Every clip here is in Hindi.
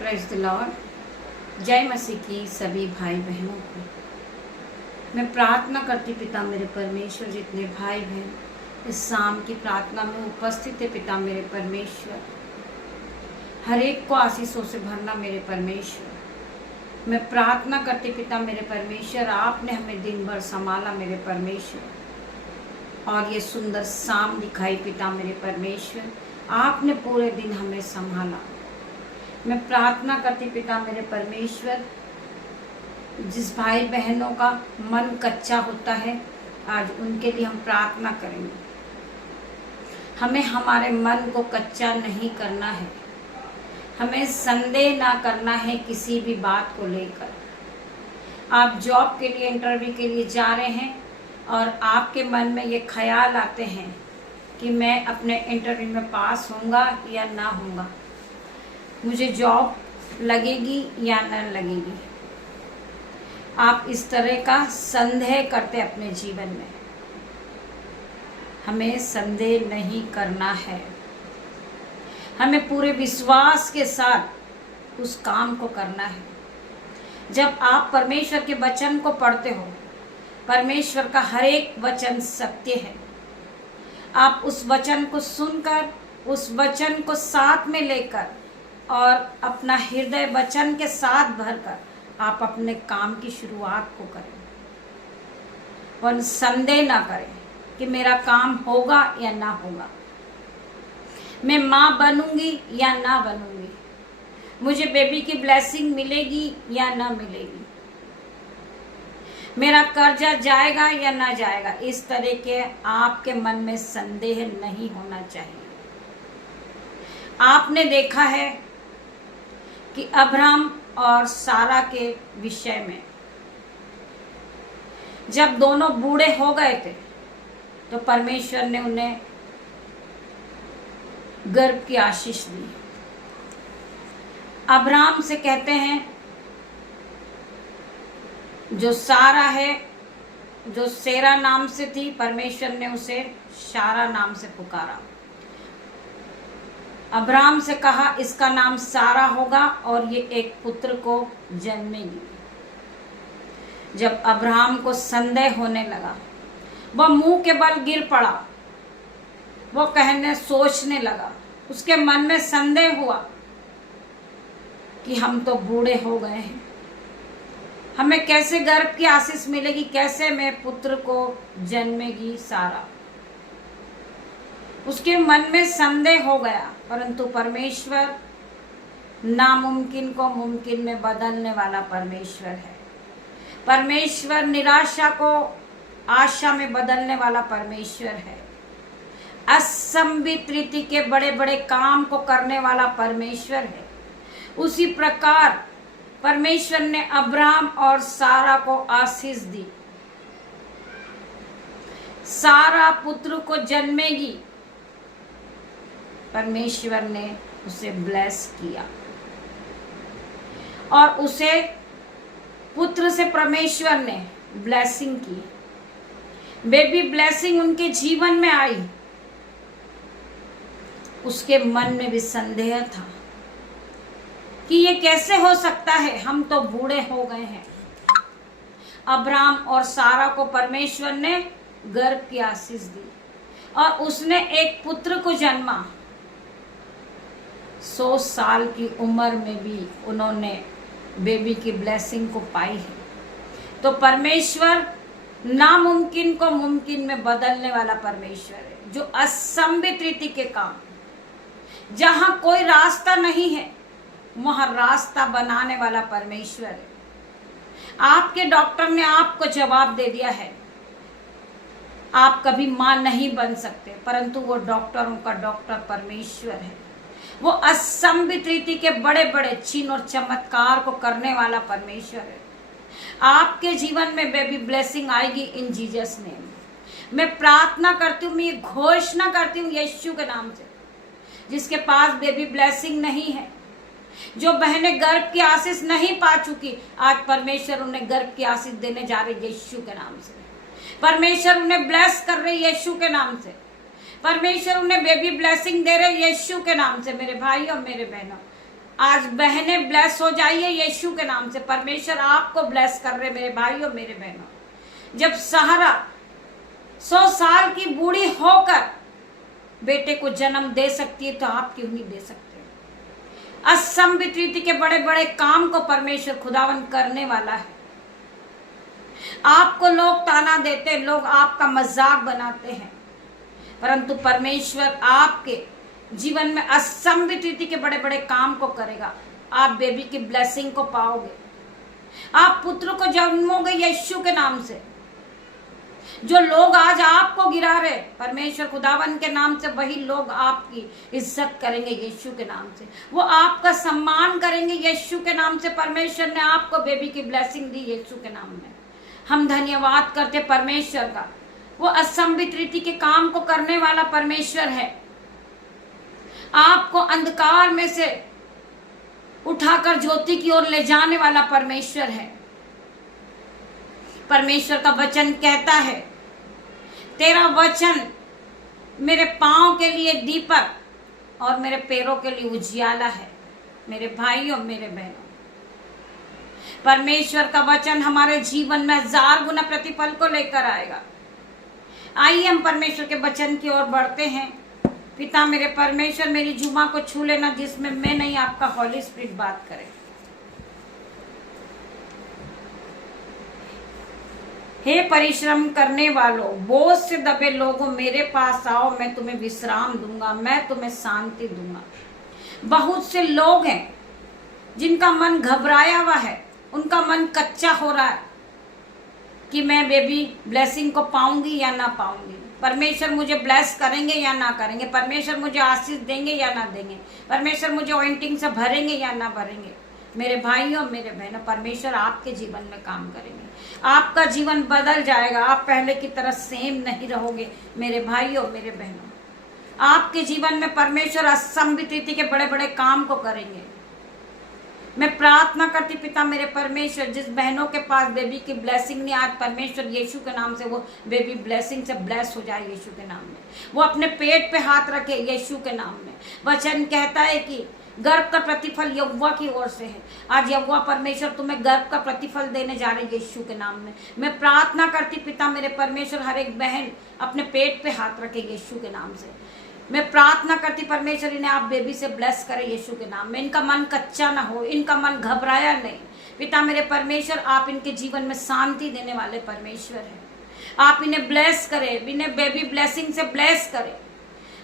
Praise the Lord. जय मसीह की सभी भाई बहनों को मैं प्रार्थना करती पिता मेरे परमेश्वर, जितने भाई बहन इस शाम की प्रार्थना में उपस्थित है पिता मेरे परमेश्वर, हर एक को आशीषों से भरना मेरे परमेश्वर। मैं प्रार्थना करती पिता मेरे परमेश्वर, आपने हमें दिन भर संभाला मेरे परमेश्वर, और ये सुंदर शाम दिखाई पिता मेरे परमेश्वर, आपने पूरे दिन हमें संभाला। मैं प्रार्थना करती पिता मेरे परमेश्वर, जिस भाई बहनों का मन कच्चा होता है आज उनके लिए हम प्रार्थना करेंगे। हमें हमारे मन को कच्चा नहीं करना है, हमें संदेह ना करना है किसी भी बात को लेकर। आप जॉब के लिए, इंटरव्यू के लिए जा रहे हैं और आपके मन में ये ख्याल आते हैं कि मैं अपने इंटरव्यू में पास होऊंगा या ना होऊंगा, मुझे जॉब लगेगी या न लगेगी। आप इस तरह का संदेह करते अपने जीवन में। हमें संदेह नहीं करना है, हमें पूरे विश्वास के साथ उस काम को करना है। जब आप परमेश्वर के वचन को पढ़ते हो, परमेश्वर का हर एक वचन सत्य है। आप उस वचन को सुनकर, उस वचन को साथ में लेकर और अपना हृदय वचन के साथ भरकर आप अपने काम की शुरुआत को करें और संदेह ना करें कि मेरा काम होगा या ना होगा, मैं माँ बनूंगी या ना बनूंगी, मुझे बेबी की ब्लेसिंग मिलेगी या ना मिलेगी, मेरा कर्जा जाएगा या ना जाएगा। इस तरह के आपके मन में संदेह नहीं होना चाहिए। आपने देखा है कि अब्राहम और सारा के विषय में जब दोनों बूढ़े हो गए थे तो परमेश्वर ने उन्हें गर्भ की आशीष दी। अब्राहम से कहते हैं, जो सारा है, जो सेरा नाम से थी, परमेश्वर ने उसे शारा नाम से पुकारा। अब्राहम से कहा इसका नाम सारा होगा और ये एक पुत्र को जन्मेगी। जब अब्राहम को संदेह होने लगा, वह मुंह के बल गिर पड़ा, वो सोचने लगा, उसके मन में संदेह हुआ कि हम तो बूढ़े हो गए हैं, हमें कैसे गर्भ की आशीष मिलेगी, कैसे मैं पुत्र को जन्मेगी सारा। उसके मन में संदेह हो गया, परंतु परमेश्वर नामुमकिन को मुमकिन में बदलने वाला परमेश्वर है। परमेश्वर निराशा को आशा में बदलने वाला परमेश्वर है। असंभित रीति के बड़े बड़े काम को करने वाला परमेश्वर है। उसी प्रकार परमेश्वर ने अब्राहम और सारा को आशीष दी। सारा पुत्र को जन्मेगी। परमेश्वर ने उसे ब्लेस किया और उसे पुत्र से परमेश्वर ने ब्लेसिंग की। बेबी ब्लेसिंग उनके जीवन में आई। उसके मन में भी संदेह था कि ये कैसे हो सकता है, हम तो बूढ़े हो गए हैं। अब्राहम और सारा को परमेश्वर ने गर्भ की आशीष दी और उसने एक पुत्र को जन्मा। 100 साल की उम्र में भी उन्होंने बेबी की ब्लेसिंग को पाई है। तो परमेश्वर नामुमकिन को मुमकिन में बदलने वाला परमेश्वर है, जो असंभित रीति के काम, जहां कोई रास्ता नहीं है वहां रास्ता बनाने वाला परमेश्वर है। आपके डॉक्टर ने आपको जवाब दे दिया है, आप कभी मां नहीं बन सकते, परंतु वो डॉक्टरों का डॉक्टर परमेश्वर है। वो असंभित रीति के बड़े बड़े चिन्ह और चमत्कार को करने वाला परमेश्वर है। आपके जीवन में बेबी ब्लेसिंग आएगी इन जीसस नेम। मैं प्रार्थना करती हूँ, मैं ये घोषणा करती हूँ यीशु के नाम से, जिसके पास बेबी ब्लेसिंग नहीं है, जो बहनें गर्भ की आशीष नहीं पा चुकी, आज परमेश्वर उन्हें गर्भ की आशीष देने जा रहे यीशु के नाम से। परमेश्वर उन्हें ब्लेस कर रहे यीशु के नाम से। परमेश्वर उन्हें बेबी ब्लेसिंग दे रहे यीशु के नाम से। मेरे भाई और मेरे बहनों, आज बहनें ब्लेस हो जाइए यीशु के नाम से। परमेश्वर आपको ब्लेस कर रहे मेरे भाइयों मेरे बहनों। जब सहारा 100 साल की बूढ़ी होकर बेटे को जन्म दे सकती है तो आप क्यों नहीं दे सकते? असंभित रीति के बड़े बड़े काम को परमेश्वर खुदावन करने वाला है। आपको लोग ताना देते, लोग आपका मजाक बनाते हैं, परंतु परमेश्वर आपके जीवन में असंभित रीति के बड़े बड़े काम को करेगा। आप बेबी की ब्लेसिंग को पाओगे, आप पुत्र को जन्मोगे यीशु के नाम से। जो लोग आज आपको गिरा रहे, परमेश्वर खुदावन के नाम से वही लोग आपकी इज्जत करेंगे यीशु के नाम से। वो आपका सम्मान करेंगे यीशु के नाम से। परमेश्वर ने आपको बेबी की ब्लेसिंग दी यीशु के नाम में। हम धन्यवाद करते परमेश्वर का। वो असंभित रीति के काम को करने वाला परमेश्वर है। आपको अंधकार में से उठाकर ज्योति की ओर ले जाने वाला परमेश्वर है। परमेश्वर का वचन कहता है, तेरा वचन मेरे पांव के लिए दीपक और मेरे पैरों के लिए उजियाला है। मेरे भाइयों मेरे बहनों, परमेश्वर का वचन हमारे जीवन में 1000 गुना प्रतिफल को लेकर आएगा। आइए हम परमेश्वर के वचन की ओर बढ़ते हैं। पिता मेरे परमेश्वर, मेरी जुमा को छू लेना जिसमें मैं नहीं, आपका हॉली स्पिरिट बात करे। हे परिश्रम करने वालों, बोझ से दबे लोगों, मेरे पास आओ, मैं तुम्हें विश्राम दूंगा, मैं तुम्हें शांति दूंगा। बहुत से लोग हैं जिनका मन घबराया हुआ है, उनका मन कच्चा हो रहा है कि मैं बेबी ब्लेसिंग को पाऊंगी या ना पाऊंगी, परमेश्वर मुझे ब्लेस करेंगे या ना करेंगे, परमेश्वर मुझे आशीष देंगे या ना देंगे, परमेश्वर मुझे ऑइंटिंग से भरेंगे या ना भरेंगे। मेरे भाइयों मेरे बहनों, परमेश्वर आपके जीवन में काम करेंगे, आपका जीवन बदल जाएगा। आप पहले की तरह सेम नहीं रहोगे मेरे भाइयों मेरे बहनों। आपके जीवन में परमेश्वर असंभित रीति के बड़े बड़े काम को करेंगे। मैं प्रार्थना करती पिता मेरे परमेश्वर, जिस बहनों के पास बेबी की ब्लेसिंग नहीं, आज परमेश्वर यीशु के नाम से वो बेबी ब्लेसिंग से ब्लेस हो जाए यीशु के नाम में। वो अपने पेट पे हाथ रखे यीशु के नाम में। वचन कहता है कि गर्भ का प्रतिफल यहोवा की ओर से है। आज यहोवा परमेश्वर तुम्हें गर्भ का प्रतिफल देने जा रहे यीशु के नाम में। मैं प्रार्थना करती पिता मेरे परमेश्वर, हर एक बहन अपने पेट पे हाथ रखे यीशु के नाम से। मैं प्रार्थना करती परमेश्वर, इन्हें आप बेबी से ब्लेस करें यीशु के नाम में। इनका मन कच्चा ना हो, इनका मन घबराया नहीं। पिता मेरे परमेश्वर, आप इनके जीवन में शांति देने वाले परमेश्वर हैं। आप इन्हें ब्लेस करें, इन्हें बेबी ब्लेसिंग से ब्लेस करें।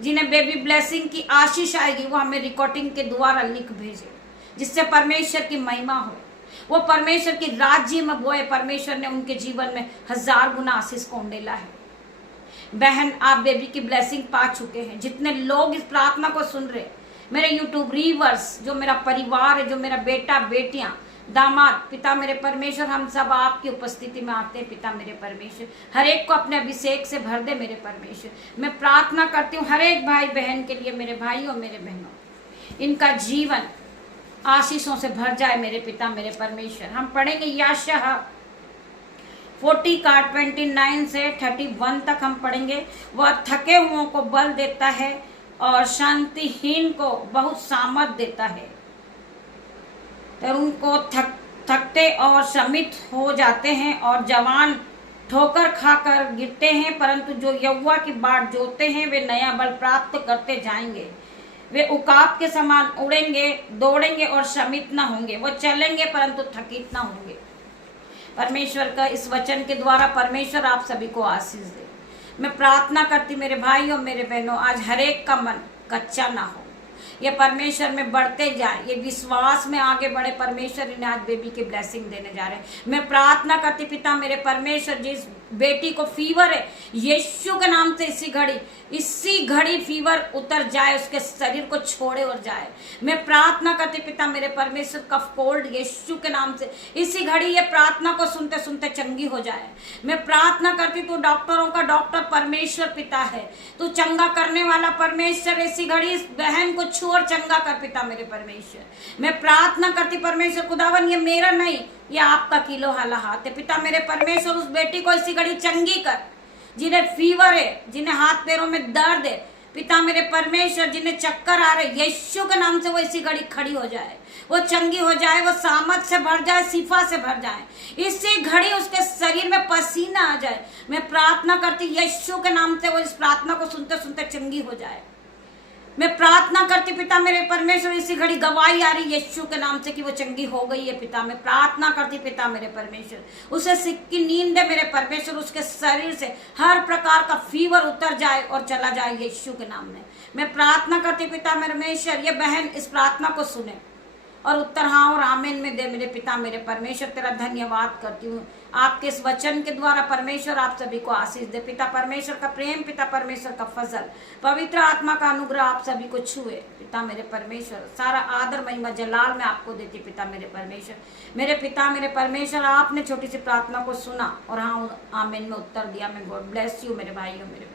जिन्हें बेबी ब्लेसिंग की आशीष आएगी वो हमें रिकॉर्डिंग के द्वारा लिख भेजे, जिससे परमेश्वर की महिमा हो। वो परमेश्वर की राज्य में बोए। परमेश्वर ने उनके जीवन में 1000 गुना आशीष को उंडेला है। बहन, आप बेबी की ब्लेसिंग पा चुके हैं। जितने लोग इस प्रार्थना को सुन रहे, मेरे यूट्यूब रीवर्स, जो मेरा परिवार है, जो मेरा बेटा बेटियां दामाद, पिता मेरे परमेश्वर, हम सब आपकी उपस्थिति में आते हैं। पिता मेरे परमेश्वर, हर एक को अपने अभिषेक से भर दे मेरे परमेश्वर। मैं प्रार्थना करती हूँ हर एक भाई बहन के लिए, मेरे भाइयों मेरे बहनों, इनका जीवन आशीषों से भर जाए मेरे पिता मेरे परमेश्वर। हम पढ़ेंगे यशायाह 40 का 29 से 31 तक हम पढ़ेंगे। वह थके हुओं को बल देता है और शांतिहीन को बहुत सामर्थ देता है। तो उनको थकते और श्रमित हो जाते हैं और जवान ठोकर खाकर गिरते हैं, परंतु जो यहोवा की बाट जोते हैं वे नया बल प्राप्त करते जाएंगे। वे उकाब के समान उड़ेंगे, दौड़ेंगे और श्रमित न होंगे। वो चलेंगे परंतु थकित न होंगे। परमेश्वर का इस वचन के द्वारा परमेश्वर आप सभी को आशीष दे। मैं प्रार्थना करती मेरे भाइयों मेरे बहनों, आज हर एक का मन कच्चा ना हो, ये परमेश्वर में बढ़ते जाए, ये विश्वास में आगे बढ़े। परमेश्वर इन्हें आज बेबी की ब्लेसिंग देने जा रहे हैं। मैं प्रार्थना करती पिता मेरे परमेश्वर, जिस बेटी को फीवर है यीशु के नाम से इसी घड़ी फीवर उतर जाए, उसके शरीर को छोड़े और जाए। मैं प्रार्थना करती पिता मेरे परमेश्वर, कफ कोल्ड यीशु के नाम से इसी घड़ी ये प्रार्थना को सुनते सुनते चंगी हो जाए। मैं प्रार्थना करती, तू डॉक्टरों का डॉक्टर परमेश्वर पिता है, तू चंगा करने वाला परमेश्वर, इसी घड़ी इस बहन को छू और चंगा कर पिता मेरे परमेश्वर। मैं प्रार्थना करती परमेश्वर खुदावन, ये मेरा नहीं, ये आपका किलो हाला हाथ है। पिता मेरे परमेश्वर, उस बेटी को इसी घड़ी चंगी कर, जिन्हें फीवर है, जिन्हें हाथ पैरों में दर्द है, पिता मेरे परमेश्वर, जिन्हें चक्कर आ रहे, यीशु के नाम से वो इसी घड़ी खड़ी हो जाए, वो चंगी हो जाए, वो सामर्थ से भर जाए, शिफा से भर जाए, इसी घड़ी उसके शरीर में पसीना आ जाए। मैं प्रार्थना करती यीशु के नाम से वो इस प्रार्थना को सुनते सुनते चंगी हो जाए। मैं प्रार्थना करती पिता मेरे परमेश्वर, इसी घड़ी गवाही आ रही यीशु के नाम से कि वो चंगी हो गई है। पिता मैं प्रार्थना करती पिता मेरे परमेश्वर, उसे सिक की नींद है मेरे परमेश्वर, उसके शरीर से हर प्रकार का फीवर उतर जाए और चला जाए यीशु के नाम में। मैं प्रार्थना करती पिता मेरे परमेश्वर, ये बहन इस प्रार्थना को सुने और उत्तर हाँ और आमीन में दे। मेरे पिता मेरे परमेश्वर, तेरा धन्यवाद करती हूँ आपके इस वचन के द्वारा। परमेश्वर आप सभी को आशीष दे। पिता परमेश्वर का प्रेम, पिता परमेश्वर का फजल, पवित्र आत्मा का अनुग्रह आप सभी को छुए। पिता मेरे परमेश्वर, सारा आदर महिमा जलाल मैं आपको देती पिता मेरे परमेश्वर। मेरे पिता मेरे परमेश्वर, आपने छोटी सी प्रार्थना को सुना और हाँ आमीन में उत्तर दिया। मैं गॉड ब्लेस यू मेरे भाइयों मेरे